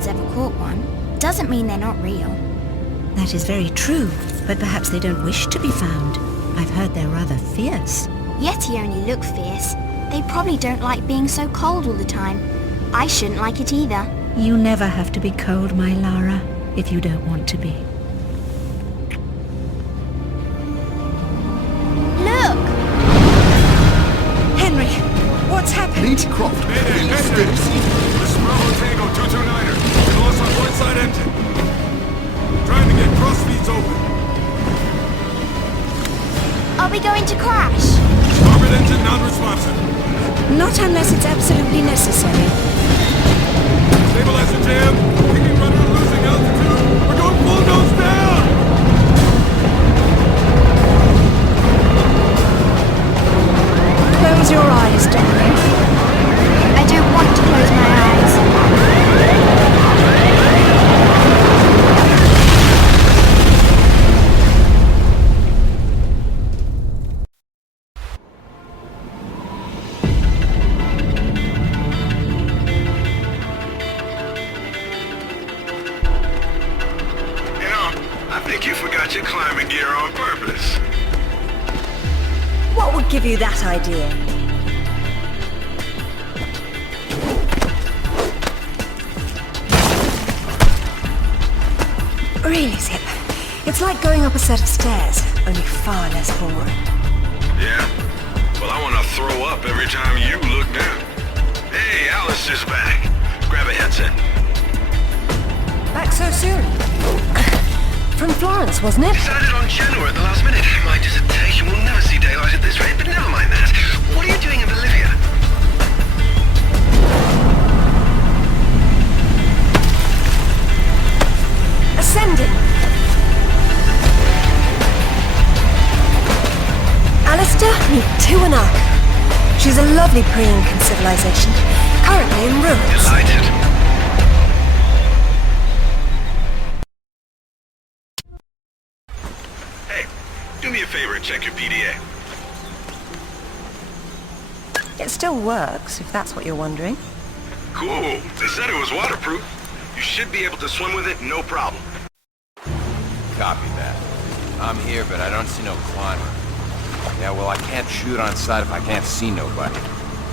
anyone's ever caught one doesn't mean they're not real. That is very true, but perhaps they don't wish to be found. I've heard they're rather fierce. Yeti only look fierce. They probably don't like being so cold all the time. I shouldn't like it either. You never have to be cold, my Lara, if you don't want to be. Look! Henry, what's happened? Lady Croft, please stay. This is Bravo Tango 229er. We lost our port side engine. Trying to get cross feeds open. Are we going to crash? Starboard engine non-responsive. Not unless it's absolutely necessary. Stabilizer jam. Kicking rudder losing altitude. We're going full nose down. Close your eyes, darling. I don't want to close my eyes. I think you forgot your climbing gear on purpose. What would give you that idea? Really, Zip. It's like going up a set of stairs, only far less boring. Yeah? Well, I want to throw up every time you look down. Hey, Alice is back. Grab a headset. Back so soon? From Florence, wasn't it? Decided on Genoa at the last minute. My dissertation will never see daylight at this rate, but never mind that. What are you doing in Bolivia? Ascending. Alistair, meet Tuanak. She's a lovely pre-Incan civilization, currently in ruins. Delighted. Do me a favor and check your PDA. It still works, if that's what you're wondering. Cool. They said it was waterproof. You should be able to swim with it, no problem. Copy that. I'm here, but I don't see no climber. Yeah, well, I can't shoot on sight if I can't see nobody.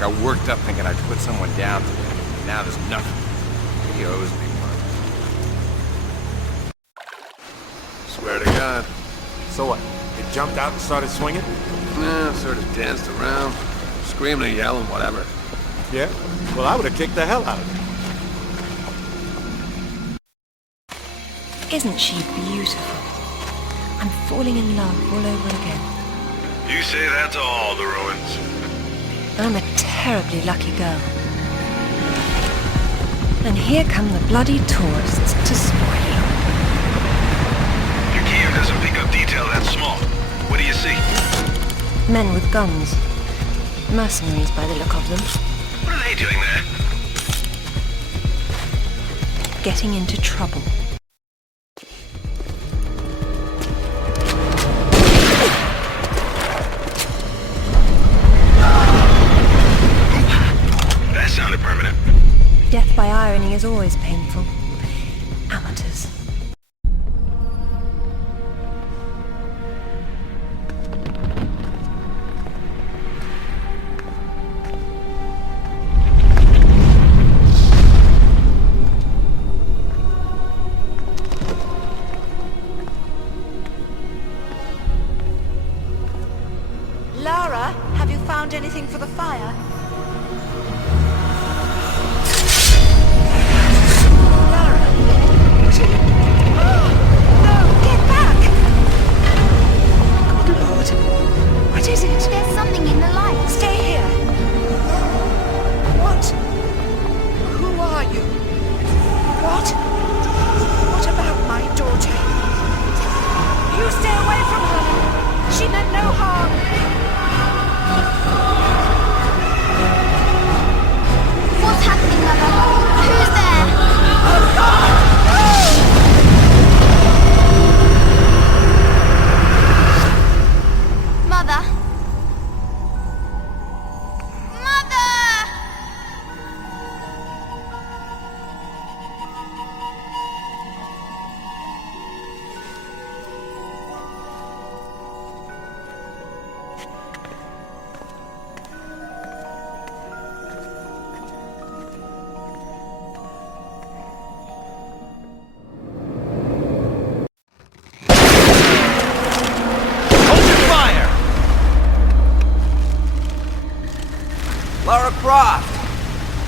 Got worked up thinking I'd put someone down today. Now there's nothing. He owes me money. Swear to God. So what? It jumped out and started swinging? Nah, sort of danced around, screaming and yelling, whatever. Yeah? Well, I would have kicked the hell out of it. Isn't she beautiful? I'm falling in love all over again. You say that to all the ruins. I'm a terribly lucky girl. And here come the bloody tourists to spoil you. Your gear doesn't pick up detail that small. What do you see? Men with guns. Mercenaries by the look of them. What are they doing there? Getting into trouble. That sounded permanent. Death by irony is always painful. Amateurs. Lara, have you found anything for the fire?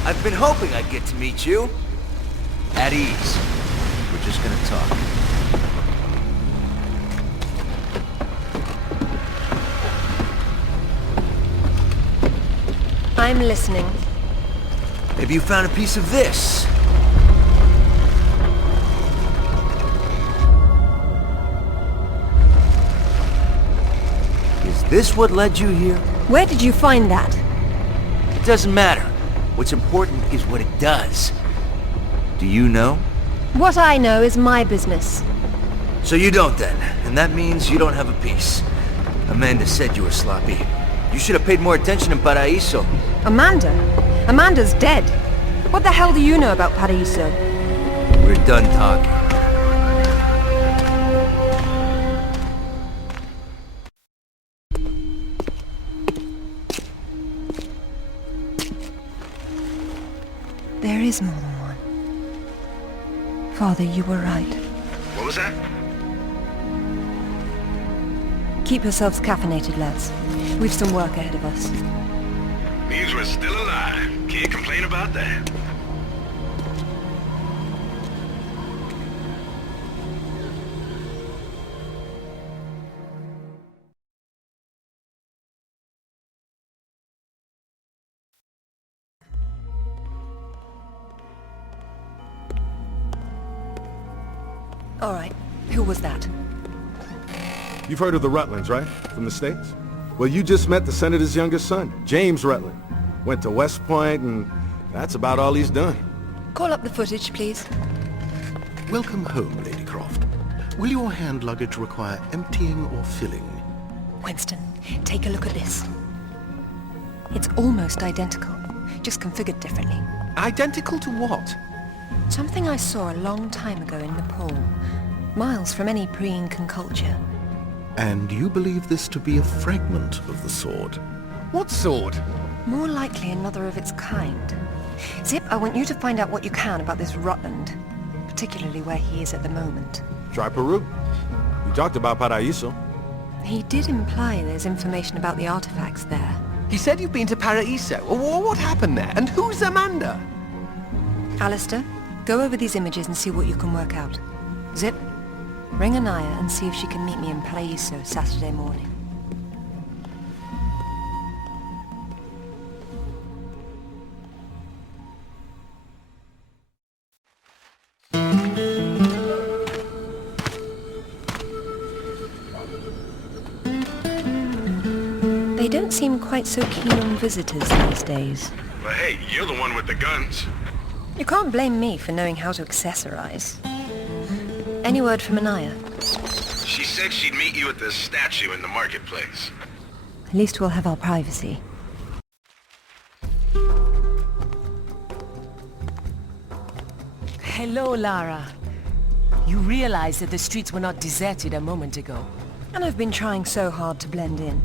I've been hoping I'd get to meet you. At ease. We're just gonna talk. I'm listening. Maybe you found a piece of this. Is this what led you here? Where did you find that? It doesn't matter. What's important is what it does. Do you know? What I know is my business. So you don't then, and that means you don't have a piece. Amanda said you were sloppy. You should have paid more attention in Paraíso. Amanda? Amanda's dead. What the hell do you know about Paraíso? We're done talking. There is more than one. Father, you were right. What was that? Keep yourselves caffeinated, lads. We've some work ahead of us. Means we're still alive. Can't complain about that. All right, who was that? You've heard of the Rutlands, right? From the States? Well, you just met the Senator's youngest son, James Rutland. Went to West Point, and that's about all he's done. Call up the footage, please. Welcome home, Lady Croft. Will your hand luggage require emptying or filling? Winston, take a look at this. It's almost identical, just configured differently. Identical to what? Something I saw a long time ago in Nepal, miles from any pre-Incan culture. And you believe this to be a fragment of the sword? What sword? More likely another of its kind. Zip, I want you to find out what you can about this Rutland, particularly where he is at the moment. Try Peru. You talked about Paraíso. He did imply there's information about the artifacts there. He said you've been to Paraíso. What happened there? And who's Amanda? Alistair, go over these images and see what you can work out. Zip, ring Anaya and see if she can meet me in Paraíso Saturday morning. They don't seem quite so keen on visitors these days. But hey, you're the one with the guns. You can't blame me for knowing how to accessorize. Any word from Anaya? She said she'd meet you at the statue in the marketplace. At least we'll have our privacy. Hello, Lara. You realize that the streets were not deserted a moment ago. And I've been trying so hard to blend in.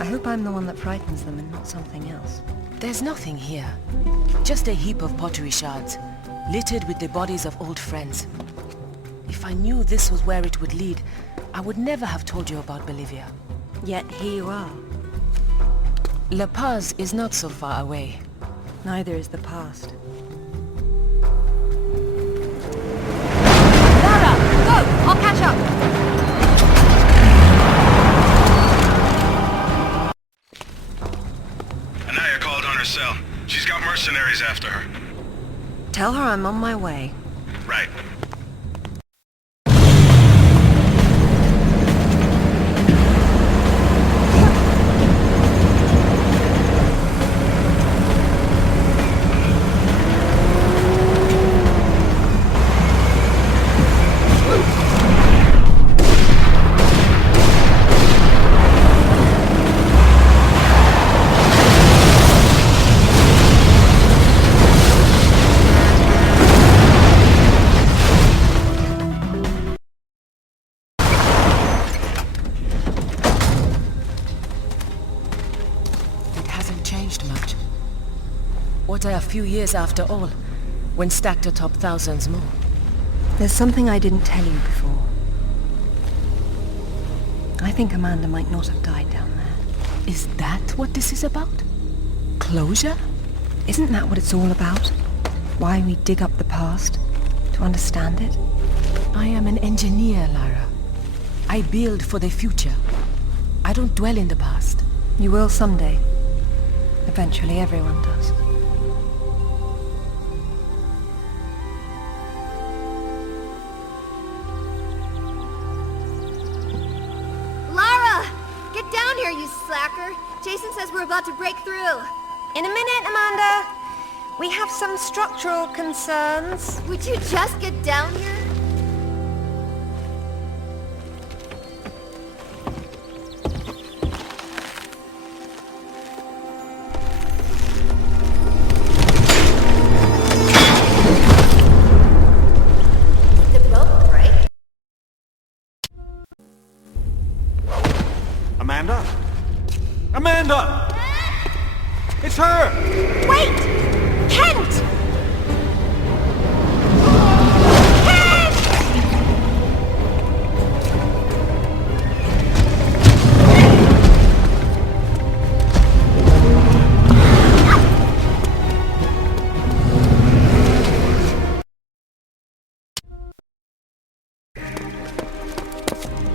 I hope I'm the one that frightens them and not something else. There's nothing here. Just a heap of pottery shards, littered with the bodies of old friends. If I knew this was where it would lead, I would never have told you about Bolivia. Yet here you are. La Paz is not so far away. Neither is the past. Lara, go! I'll catch up! Anaya called on her cell. She's got mercenaries after her. Tell her I'm on my way. Right. What are a few years after all, when stacked atop thousands more? There's something I didn't tell you before. I think Amanda might not have died down there. Is that what this is about? Closure? Isn't that what it's all about? Why we dig up the past? To understand it? I am an engineer, Lara. I build for the future. I don't dwell in the past. You will someday. Eventually everyone does. Lara! Get down here, you slacker! Jason says we're about to break through. In a minute, Amanda. We have some structural concerns. Would you just get down here? The boat break? Amanda? Amanda! It's her! Wait! Kent! Kent!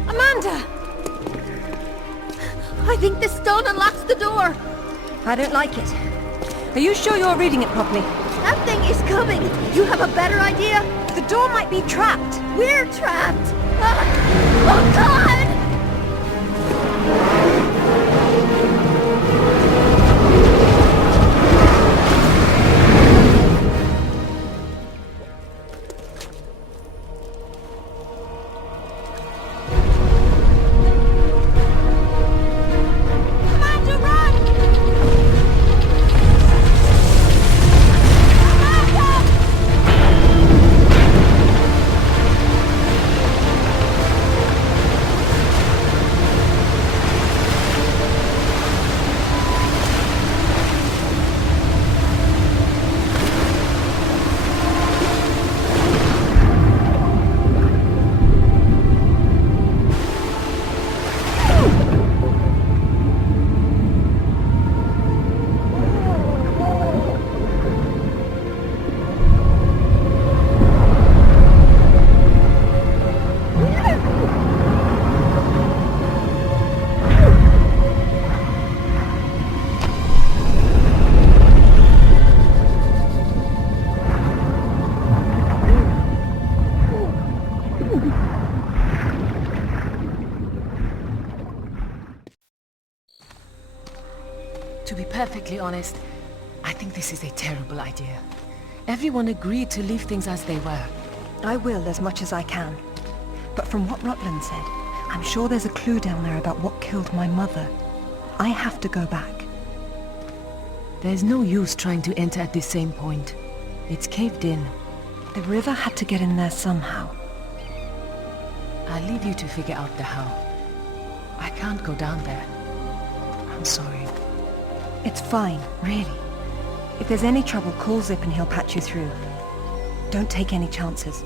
Amanda! I think this stone unlocks the door. I don't like it. Are you sure you're reading it properly? That thing is coming. You have a better idea? The door might be trapped. We're trapped. Oh, God! To be perfectly honest, I think this is a terrible idea. Everyone agreed to leave things as they were. I will as much as I can. But from what Rutland said, I'm sure there's a clue down there about what killed my mother. I have to go back. There's no use trying to enter at the same point. It's caved in. The river had to get in there somehow. I'll leave you to figure out the how. I can't go down there. I'm sorry. It's fine, really. If there's any trouble, call Zip and he'll patch you through. Don't take any chances.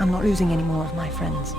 I'm not losing any more of my friends.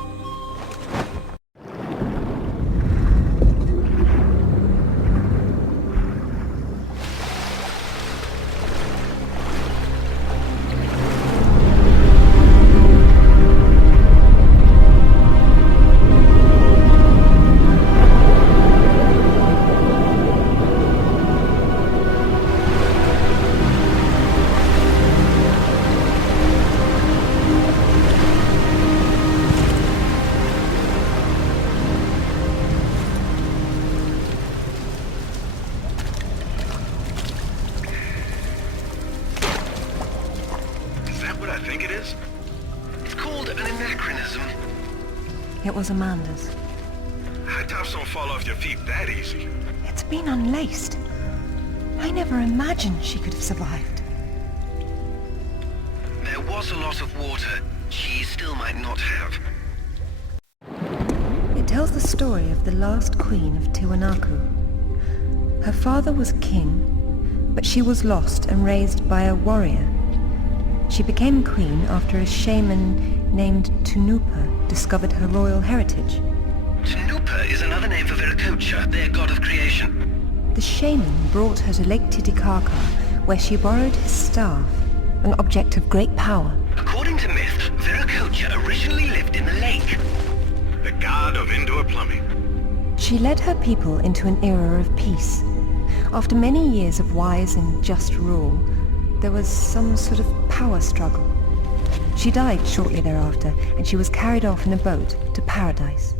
It was Amanda's. High tops don't fall off your feet that easy. It's been unlaced. I never imagined she could have survived. There was a lot of water. She still might not have. It tells the story of the last queen of Tiwanaku. Her father was king, but she was lost and raised by a warrior. She became queen after a shaman named Tunupa discovered her royal heritage. Tunupa is another name for Viracocha, their god of creation. The shaman brought her to Lake Titicaca, where she borrowed his staff, an object of great power. According to myth, Viracocha originally lived in the lake. The god of indoor plumbing. She led her people into an era of peace. After many years of wise and just rule, there was some sort of power struggle. She died shortly thereafter, and she was carried off in a boat to paradise.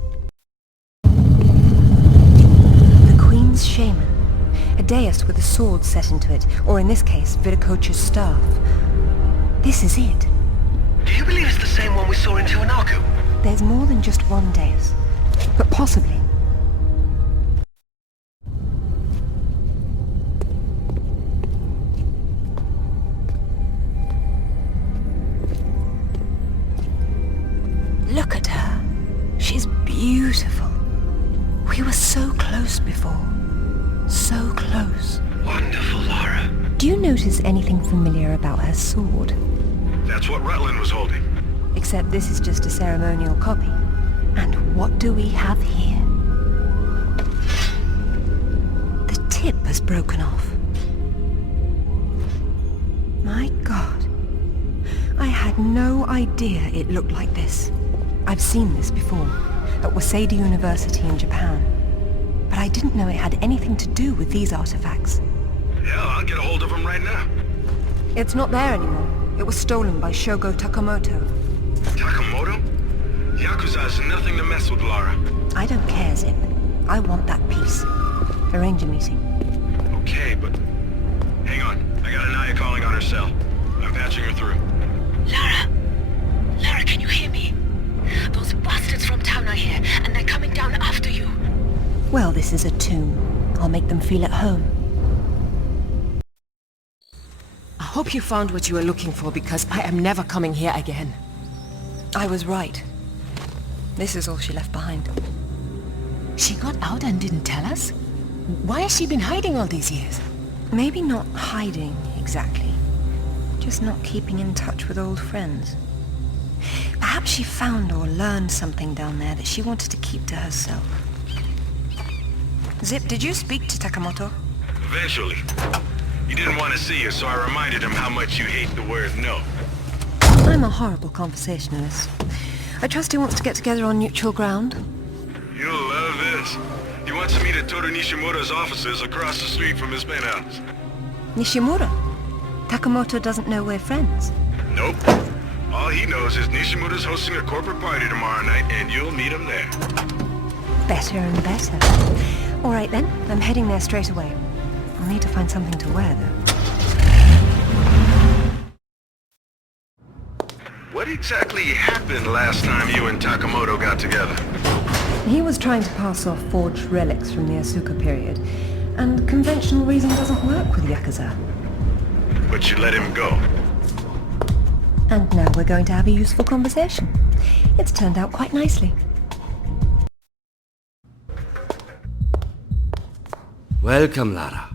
The Queen's shaman, a dais with a sword set into it, or in this case, Viracocha's staff. This is it. Do you believe it's the same one we saw in Tiwanaku? There's more than just one dais, but possibly. Look at her. She's beautiful. We were so close before. So close. Wonderful, Lara. Do you notice anything familiar about her sword? That's what Rutland was holding. Except this is just a ceremonial copy. And what do we have here? The tip has broken off. My God. I had no idea it looked like this. I've seen this before, at Waseda University in Japan. But I didn't know it had anything to do with these artifacts. Yeah, I'll get a hold of him right now. It's not there anymore. It was stolen by Shogo Takamoto. Takamoto? Yakuza's nothing to mess with, Lara. I don't care, Zip. I want that piece. Arrange a meeting. Okay, but... Hang on. I got Anaya calling on her cell. I'm patching her through. Lara! Lara, can you hear me? Those bastards from town are here, and they're coming down after you. Well, this is a tomb. I'll make them feel at home. I hope you found what you were looking for, because I am never coming here again. I was right. This is all she left behind. She got out and didn't tell us? Why has she been hiding all these years? Maybe not hiding, exactly. Just not keeping in touch with old friends. Perhaps she found or learned something down there that she wanted to keep to herself. Zip, did you speak to Takamoto? Eventually. He didn't want to see you, so I reminded him how much you hate the word no. I'm a horrible conversationalist. I trust he wants to get together on neutral ground. You'll love this. He wants to meet at Toru Nishimura's offices across the street from his penthouse. Nishimura? Takamoto doesn't know we're friends. Nope. All he knows is Nishimura's hosting a corporate party tomorrow night, and you'll meet him there. Better and better. All right then, I'm heading there straight away. I'll need to find something to wear, though. What exactly happened last time you and Takamoto got together? He was trying to pass off forged relics from the Asuka period, and conventional reason doesn't work with Yakuza. But you let him go. And now we're going to have a useful conversation. It's turned out quite nicely. Welcome, Lara.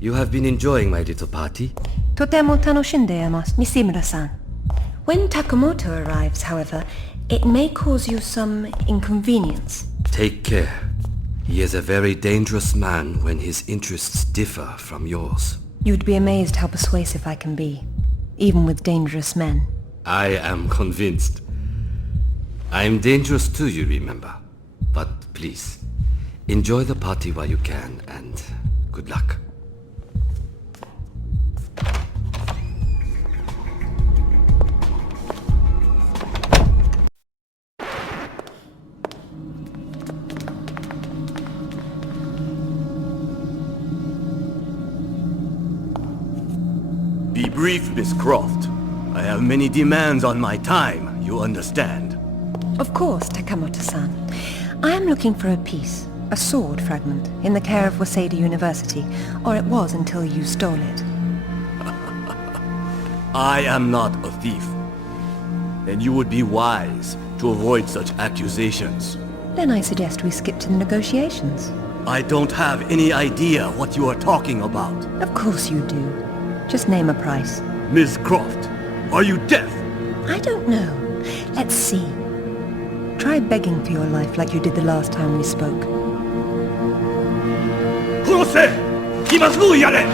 You have been enjoying my little party? Totemo tanoshindeimasu, Nishimura-san. When Takamoto arrives, however, it may cause you some inconvenience. Take care. He is a very dangerous man when his interests differ from yours. You'd be amazed how persuasive I can be, even with dangerous men. I am convinced. I am dangerous too, you remember. But please, enjoy the party while you can, and good luck. Be brief, Miss Croft. I have many demands on my time, you understand. Of course, Takamoto-san. I am looking for a piece, a sword fragment, in the care of Waseda University, or it was until you stole it. I am not a thief. And you would be wise to avoid such accusations. Then I suggest we skip to the negotiations. I don't have any idea what you are talking about. Of course you do. Just name a price. Miss Croft, are you deaf? I don't know. Let's see. Try begging for your life like you did the last time we spoke. Kurose! 今すぐやれ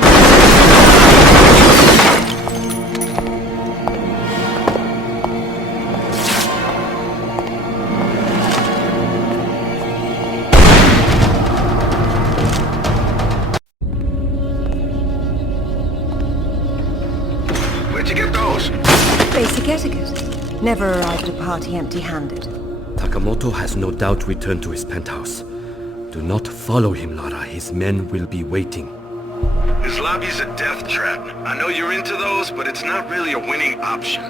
Where'd you get those? Basic etiquette. Never arrive at a party empty-handed. Takamoto has no doubt returned to his penthouse. Do not follow him, Lara. His men will be waiting. His lobby's a death trap. I know you're into those, but it's not really a winning option.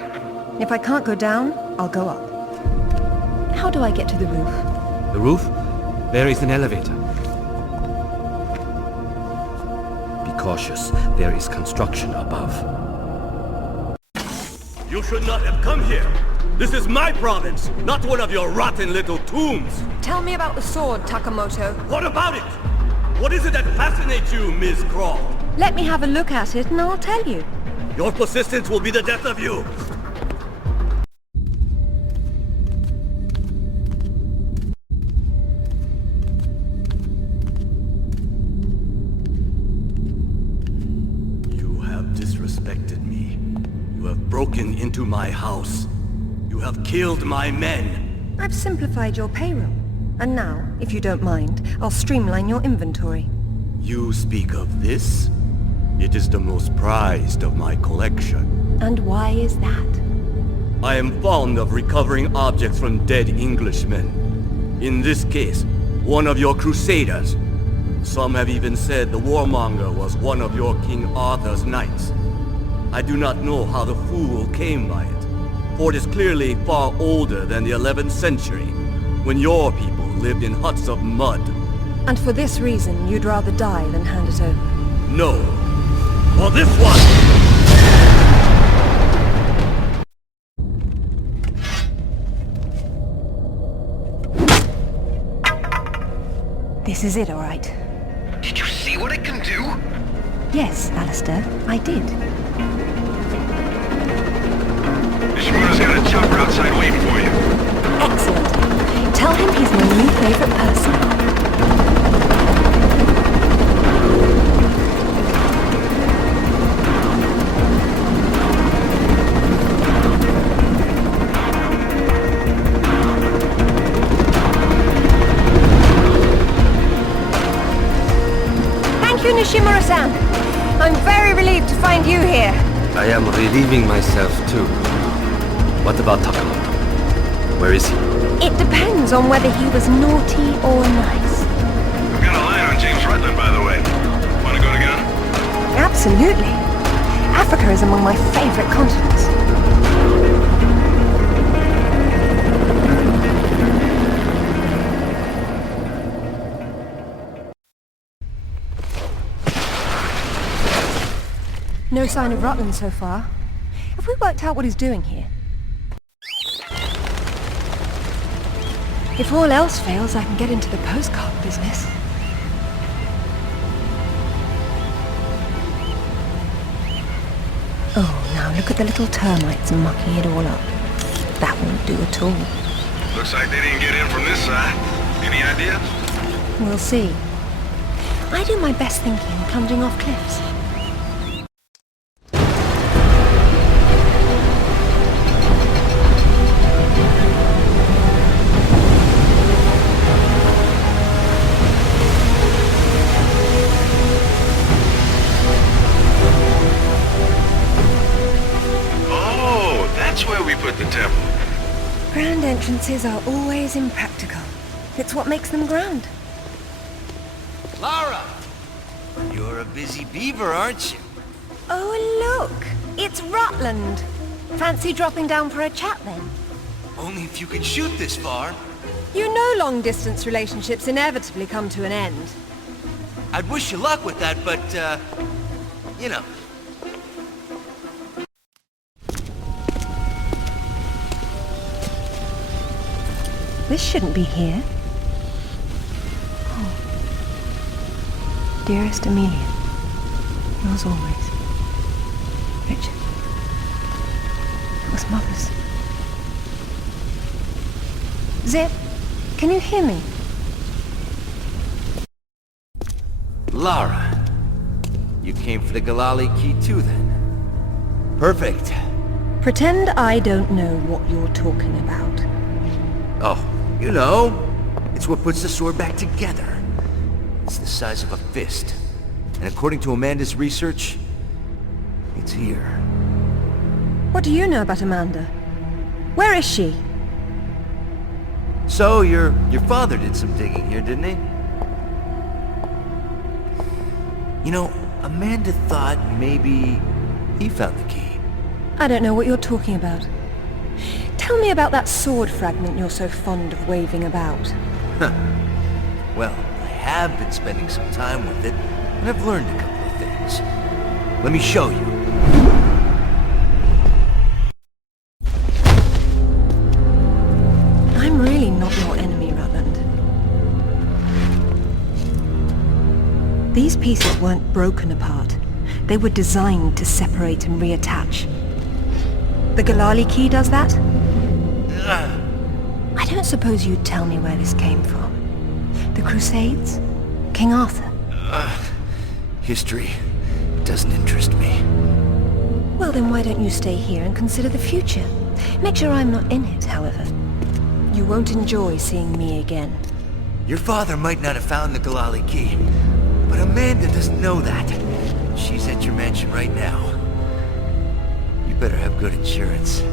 If I can't go down, I'll go up. How do I get to the roof? The roof? There is an elevator. Be cautious. There is construction above. You should not have come here. This is my province, not one of your rotten little tombs. Tell me about the sword, Takamoto. What about it? What is it that fascinates you, Miss Croft? Let me have a look at it and I'll tell you. Your persistence will be the death of you. You have disrespected me. You have broken into my house. You have killed my men. I've simplified your payroll. And now, if you don't mind, I'll streamline your inventory. You speak of this? It is the most prized of my collection. And why is that? I am fond of recovering objects from dead Englishmen. In this case, one of your crusaders. Some have even said the warmonger was one of your King Arthur's knights. I do not know how the fool came by it, for it is clearly far older than the 11th century, when your people lived in huts of mud. And for this reason, you'd rather die than hand it over? No. For this one! This is it, all right. Did you see what it can do? Yes, Alistair, I did. Nishimura's got a chopper outside waiting for you. Excellent. Tell him he's my new favorite person. Thank you, Nishimura-san. I'm very relieved to find you here. I am relieving myself too. What about Takamoto? Where is he? It depends on whether he was naughty or nice. I've got a line on James Rutland, by the way. Wanna go together? Absolutely. Africa is among my favorite continents. No sign of Rutland so far. Have we worked out what he's doing here? If all else fails, I can get into the postcard business. Oh, now look at the little termites mucking it all up. That won't do at all. Looks like they didn't get in from this side. Any idea? We'll see. I do my best thinking plunging off cliffs. The temple. Grand entrances are always impractical. It's what makes them grand. Lara! You're a busy beaver, aren't you? Oh, look! It's Rutland! Fancy dropping down for a chat, then? Only if you can shoot this far. You know long-distance relationships inevitably come to an end. I'd wish you luck with that, but, you know. This shouldn't be here. Oh. Dearest Amelia, yours always, Richard. It was Mother's. Zip, can you hear me? Lara, You came for the Galali key too, then? Perfect. Pretend I don't know what you're talking about. Oh, you know. It's what puts the sword back together. It's the size of a fist. And according to Amanda's research, it's here. What do you know about Amanda? Where is she? So, your father did some digging here, didn't he? You know, Amanda thought maybe he found the key. I don't know what you're talking about. Tell me about that sword fragment you're so fond of waving about. Huh. Well, I have been spending some time with it, and I've learned a couple of things. Let me show you. I'm really not your enemy, Rutland. These pieces weren't broken apart. They were designed to separate and reattach. The Galali key does that? I don't suppose you'd tell me where this came from. The Crusades? King Arthur? History doesn't interest me. Well, then why don't you stay here and consider the future? Make sure I'm not in it, however. You won't enjoy seeing me again. Your father might not have found the Galali key, but Amanda doesn't know that. She's at your mansion right now. You better have good insurance.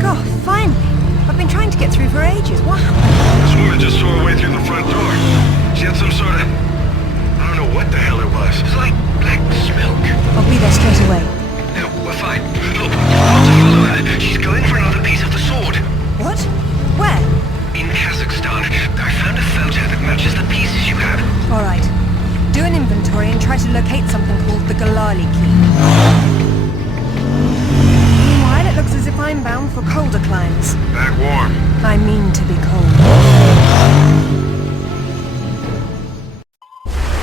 God, finally! I've been trying to get through for ages. What happened? This woman just saw her way through the front door. She had some sort of... I don't know what the hell it was. It's like black smoke. I'll be there straight away. No, we're fine. Look, you've got to follow her. She's going for another piece of the sword. What? Where? In Kazakhstan. I found a photo that matches the pieces you have. All right. Do an inventory and try to locate something called the Galali key. Meanwhile, it looks as if I'm bound for colder climes. Back warm. I mean to be cold.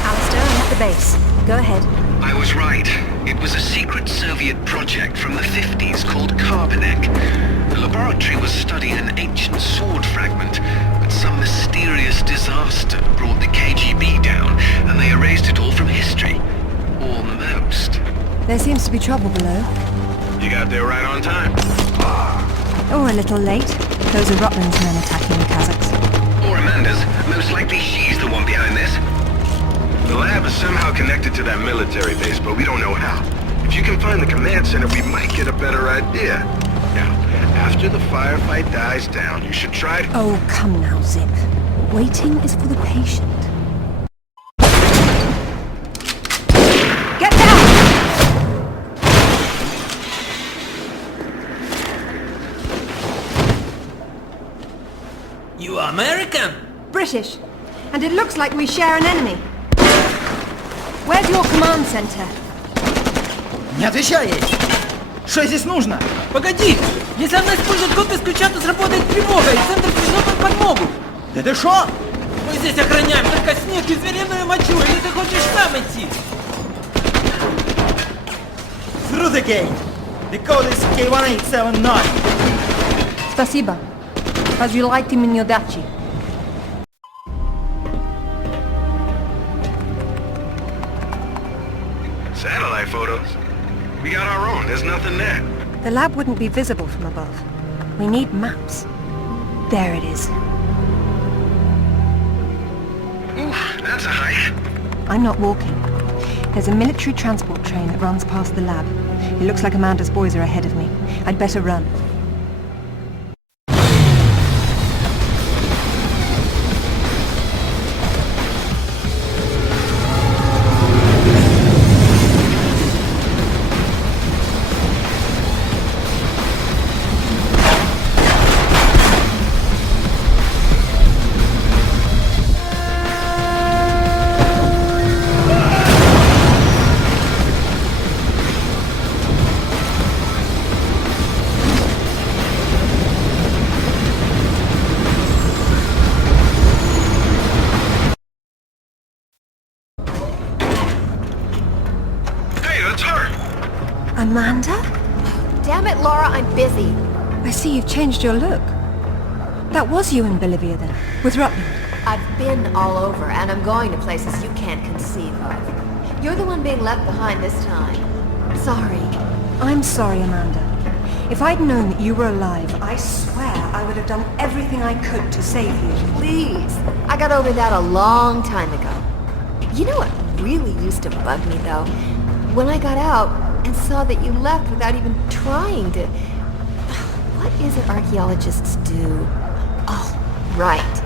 Alistair, I'm at the base. Go ahead. I was right. It was a secret Soviet project from the 50s called Carbonek. The laboratory was studying an ancient sword fragment, but some mysterious disaster brought the KGB down, and they erased it all from history. Almost. There seems to be trouble below. You got there right on time. Or a little late. Those are Rutland's men attacking the Kazakhs. Or Amanda's. Most likely she's the one behind this. The lab is somehow connected to that military base, but we don't know how. If you can find the command center, we might get a better idea. Now, after the firefight dies down, you should try to... Oh, come now, Zip. Waiting is for the patient. Get down! You American? British. And it looks like we share an enemy. Where's your command center? Не отвечай ей! Что здесь нужно? Погоди! Если она использует код без ключа, то сработает тревога, и центр пришлет нам подмогу! Да ты шо? Мы здесь охраняем только снег и звериную мочу, или ты хочешь сам идти? Through the gate! The code is K1879! Спасибо. As you liked him in your dachi. Satellite photos? We got our own. There's nothing there. The lab wouldn't be visible from above. We need maps. There it is. Oof, that's a hike. I'm not walking. There's a military transport train that runs past the lab. It looks like Amanda's boys are ahead of me. I'd better run. Amanda? Damn it, Laura, I'm busy. I see you've changed your look. That was you in Bolivia then, with Rutland. I've been all over, and I'm going to places you can't conceive of. You're the one being left behind this time. Sorry. I'm sorry, Amanda. If I'd known that you were alive, I swear I would have done everything I could to save you. Please. I got over that a long time ago. You know what really used to bug me, though? When I got out and saw that you left without even trying to... What is it archaeologists do? Oh, right.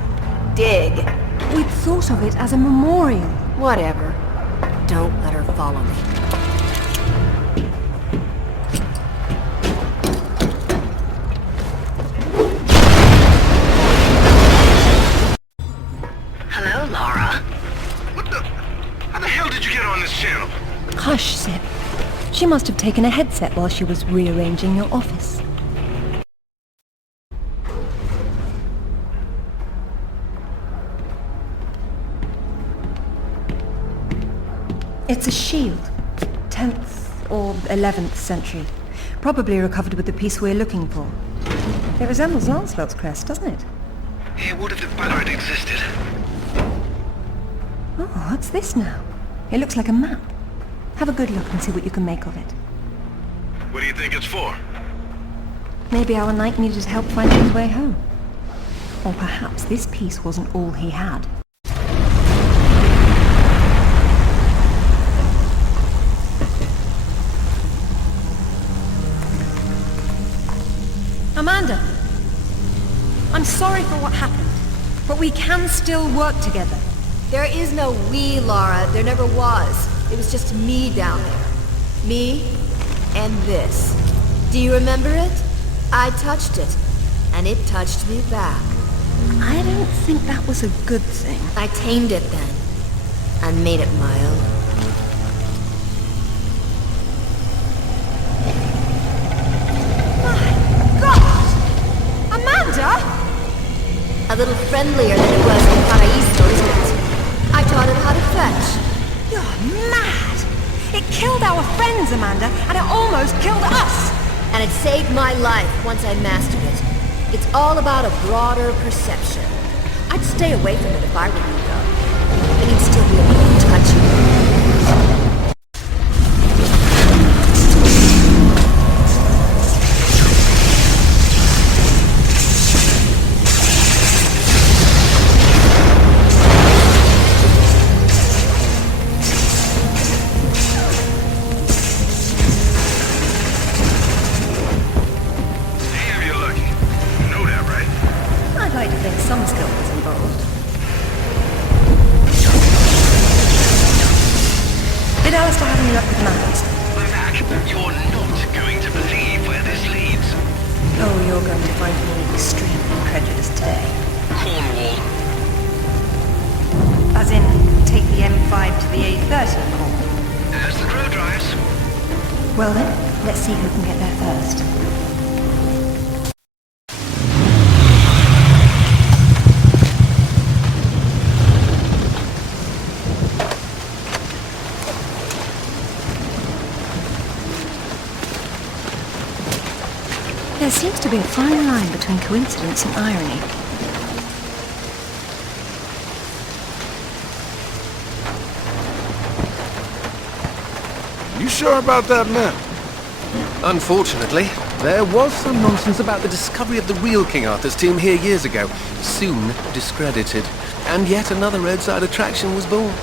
Dig. We'd thought of it as a memorial. Whatever. Don't let her follow me. Hello, Lara. What the... How the hell did you get on this channel? Hush, Sip. She must have taken a headset while she was rearranging your office. It's a shield. 10th or 11th century. Probably recovered with the piece we're looking for. It resembles Lancelot's crest, doesn't it? Yeah, what if the banner had existed? Oh, what's this now? It looks like a map. Have a good look and see what you can make of it. What do you think it's for? Maybe our knight needed help finding his way home. Or perhaps this piece wasn't all he had. Amanda! I'm sorry for what happened, but we can still work together. There is no we, Lara. There never was. It was just me down there. Me and this. Do you remember it? I touched it, and it touched me back. I don't think that was a good thing. I tamed it then, and made it my own. My God! Amanda! A little friendlier than it was in Paraíso, isn't it? I taught it how to fetch. You're mad! It killed our friends, Amanda, and it almost killed us! And it saved my life once I mastered it. It's all about a broader perception. I'd stay away from it if I were you, though. But you'd still be able to touch you. Well then, let's see who can get there first. There seems to be a fine line between coincidence and irony. You sure about that map? Unfortunately, there was some nonsense about the discovery of the real King Arthur's tomb here years ago, soon discredited. And yet another roadside attraction was born.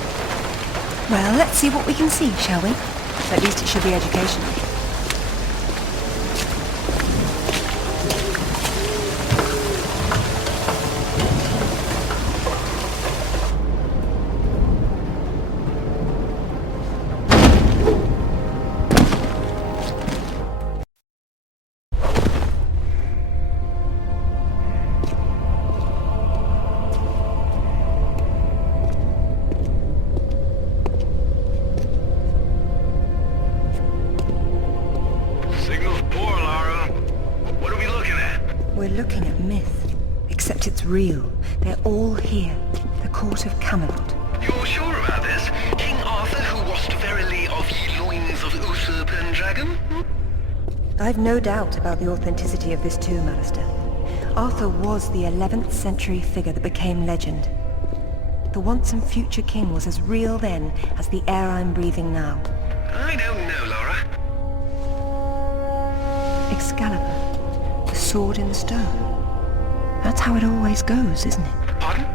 Well, let's see what we can see, shall we? At least it should be educational. Real. They're all here. The court of Camelot. You're sure about this? King Arthur, who washed verily of ye loins of Uther Pendragon? I've no doubt about the authenticity of this tomb, Alistair. Arthur was the 11th century figure that became legend. the once and future king was as real then as the air I'm breathing now. I don't know, Laura. Excalibur, the sword in the stone. That's how it always goes, isn't it? Pardon?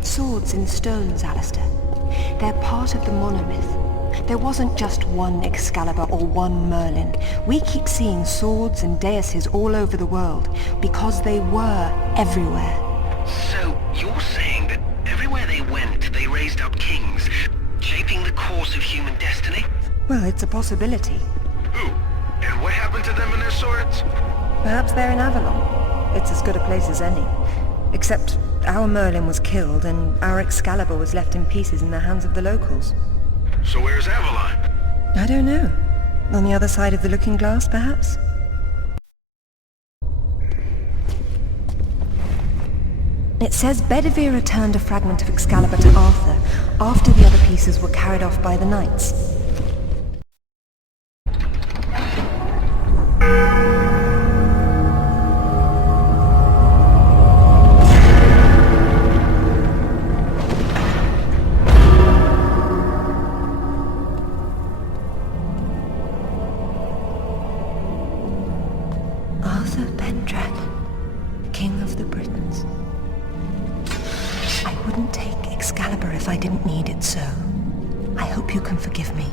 Swords in stones, Alistair. They're part of the monomyth. There wasn't just one Excalibur or one Merlin. We keep seeing swords and daises all over the world because they were everywhere. So, you're saying that everywhere they went, they raised up kings, shaping the course of human destiny? Well, it's a possibility. Who? And what happened to them and their swords? Perhaps they're in Avalon. It's as good a place as any. Except our Merlin was killed and our Excalibur was left in pieces in the hands of the locals. So where's Avalon? I don't know. On the other side of the looking glass, perhaps? It says Bedivere returned a fragment of Excalibur to Arthur after the other pieces were carried off by the knights. I didn't need it so. I hope you can forgive me.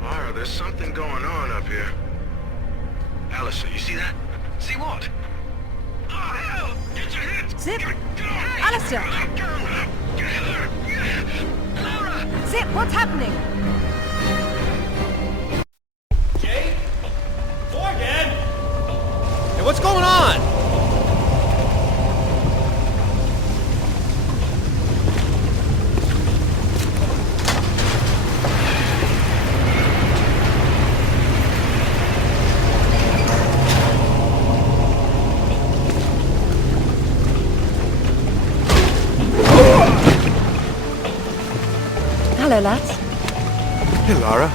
Laura, there's something going on up here. Alistair, you see that? See what? Oh, hell! Get your hit! Zip! Get away! Alistair! Get her! Laura! Zip, what's happening? Jake? Morgan! Hey, what's going on? Hello, lads. Hey, Lara.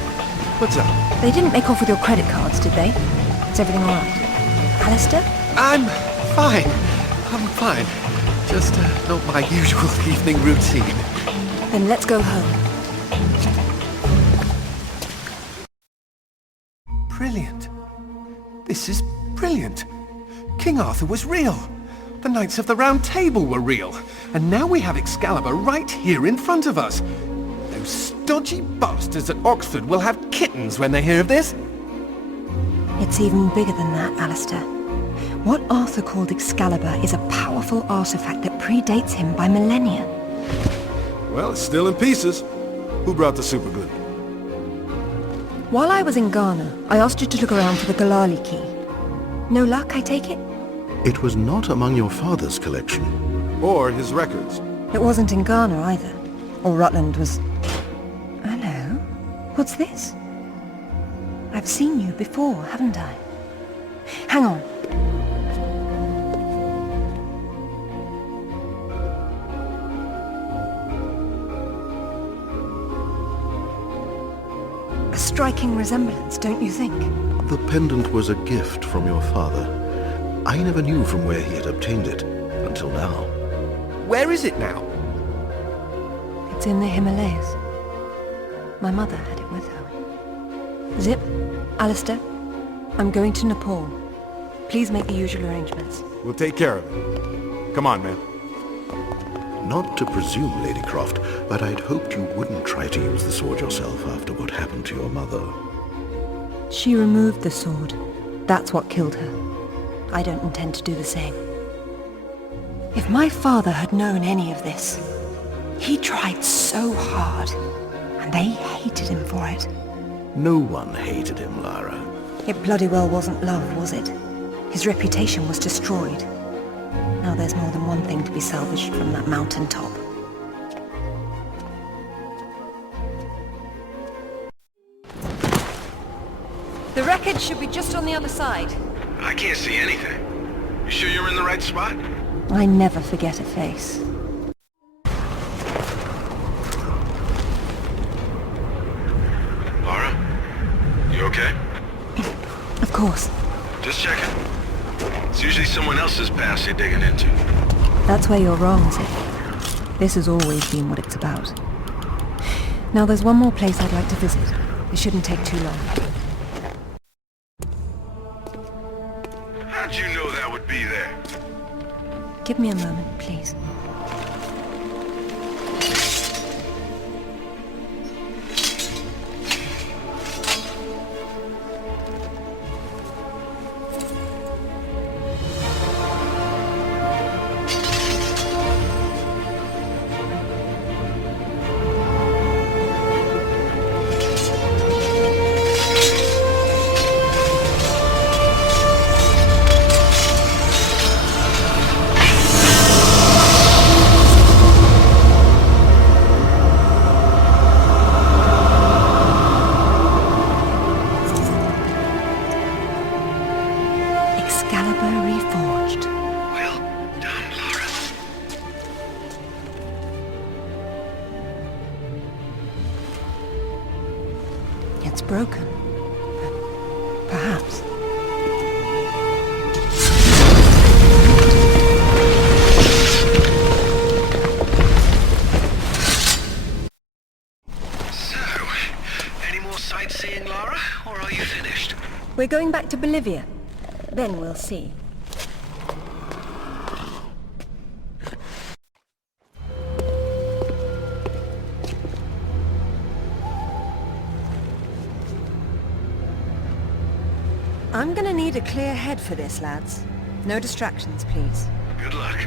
What's up? They didn't make off with your credit cards, did they? Is everything all right? Alistair? I'm fine. I'm fine. Just not my usual evening routine. Then let's go home. Brilliant. This is brilliant. King Arthur was real. The Knights of the Round Table were real. And now we have Excalibur right here in front of us. Those stodgy bastards at Oxford will have kittens when they hear of this. It's even bigger than that, Alistair. What Arthur called Excalibur is a powerful artifact that predates him by millennia. Well, it's still in pieces. Who brought the superglue? While I was in Ghana, I asked you to look around for the Galali key. No luck, I take it? It was not among your father's collection. Or his records. It wasn't in Ghana either. Or Rutland was... Hello? What's this? I've seen you before, haven't I? Hang on. A striking resemblance, don't you think? The pendant was a gift from your father. I never knew from where he had obtained it, until now. Where is it now? It's in the Himalayas. My mother had it with her. Zip, Alistair, I'm going to Nepal. Please make the usual arrangements. We'll take care of it. Come on, man. Not to presume, Lady Croft, but I'd hoped you wouldn't try to use the sword yourself after what happened to your mother. She removed the sword. That's what killed her. I don't intend to do the same. If my father had known any of this, he tried so hard, and they hated him for it. No one hated him, Lara. It bloody well wasn't love, was it? His reputation was destroyed. Now there's more than one thing to be salvaged from that mountaintop. The wreckage should be just on the other side. I can't see anything. You sure you're in the right spot? I never forget a face. Laura? You okay? Of course. Just checking. It's usually someone else's past you're digging into. That's where you're wrong, Zip. This has always been what it's about. Now there's one more place I'd like to visit. It shouldn't take too long. How'd you know that would be there? Give me a moment, please. It's broken. But perhaps. So, any more sightseeing, Lara? Or are you finished? We're going back to Bolivia. Then we'll see. I'm gonna need a clear head for this, lads. No distractions, please. Good luck.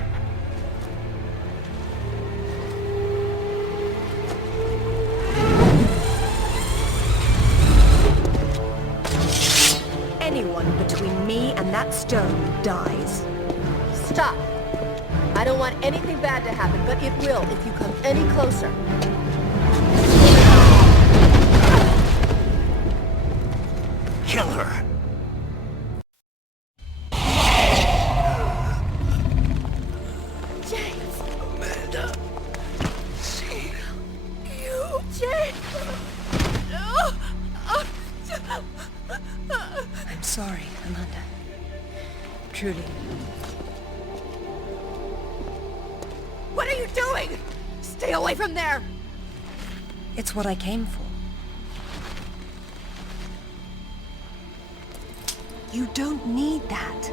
Anyone between me and that stone dies. Stop! I don't want anything bad to happen, but it will if you come any closer. Kill her! I'm sorry, Amanda. Truly. What are you doing? Stay away from there! It's what I came for. You don't need that.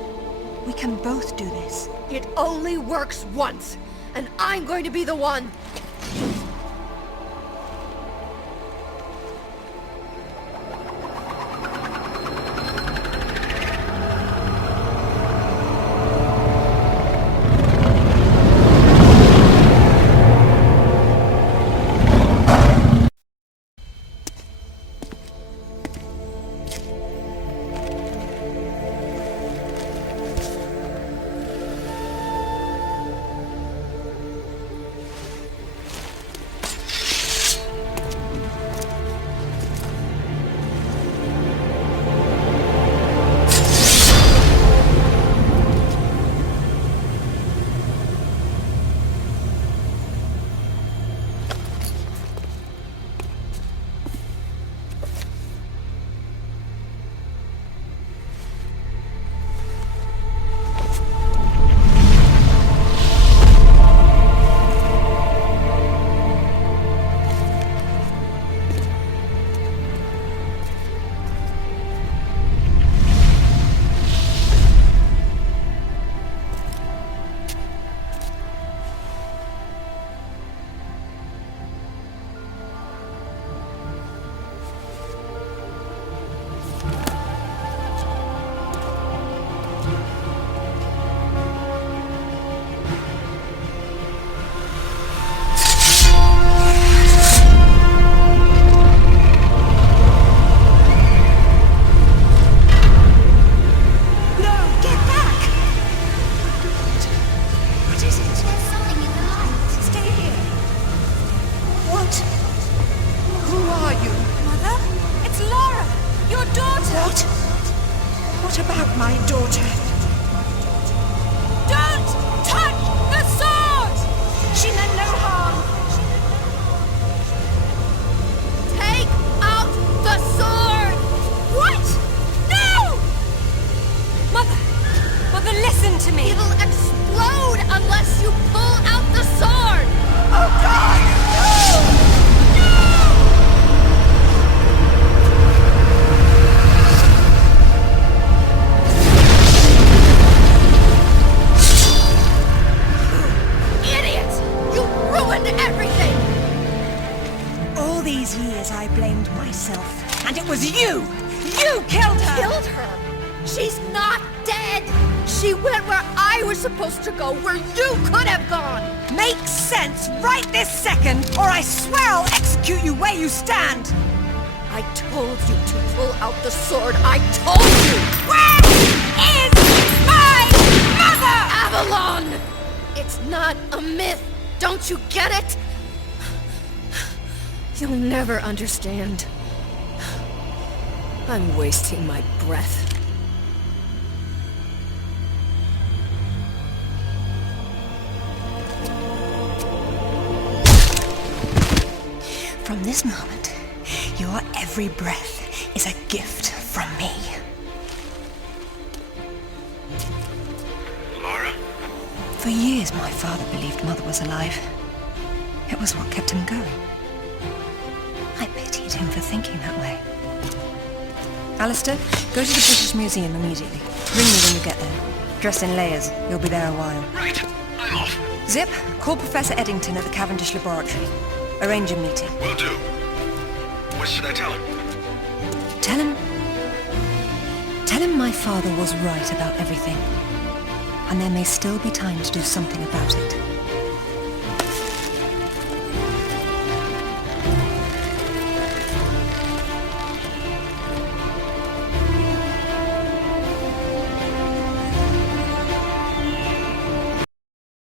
We can both do this. It only works once, and I'm going to be the one! What about my daughter? Don't touch the sword! She meant no harm. Take out the sword! What? No! Mother! Mother, listen to me! It'll explode unless you She's not dead! She went where I was supposed to go, where you could have gone! Make sense right this second, or I swear I'll execute you where you stand! I told you to pull out the sword. I told you! Where is my mother? Avalon! It's not a myth. Don't you get it? You'll never understand. I'm wasting my breath. From this moment, your every breath is a gift from me. Laura? For years, my father believed Mother was alive. It was what kept him going. I pitied him for thinking that way. Alistair, go to the British Museum immediately. Ring me when you get there. Dressed in layers. You'll be there a while. Right. I'm off. Zip, call Professor Eddington at the Cavendish Laboratory. Arrange a meeting. Will do. What should I tell him? Tell him my father was right about everything. And there may still be time to do something about it.